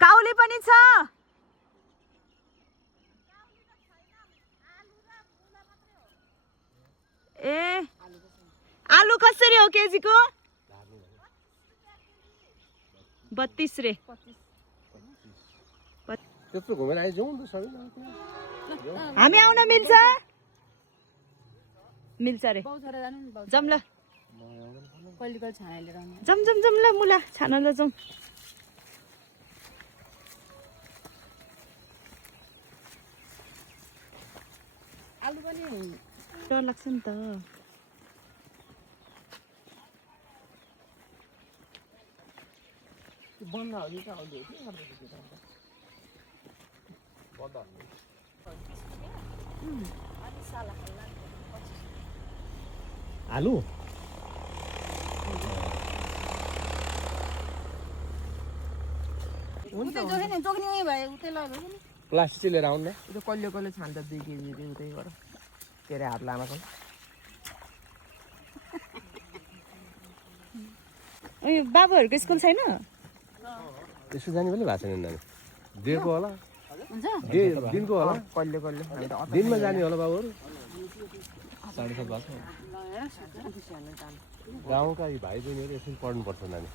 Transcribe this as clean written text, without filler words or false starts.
काउली पनि छ। ए आलु कसरी हो केजीको? 32 रे। त्यत्रो घुमेर आइजाउँ त सबै। हामी आउन मिल्छ? मिल्छ रे। जाऊँ ल। जाऊँ ल मुला छान ल जाऊँ। आलु पनि डर लाग्छ नि त। आलु प्लास्टिक लिएर आउनु न। कहिले कहिले छान्छ 2 केजी उतैबाट के अरे हात लामाको। बाबुहरूको स्कुल छैन? यसो जाने पनि भएको छैन नानी। दिएको होला, दिनको होला, कहिले कहिले दिनमा जाने होला बाबुहरू। 7:30 भएको गाउँका यी भाइ बहिनीहरू यसरी पढ्नुपर्छ नानी।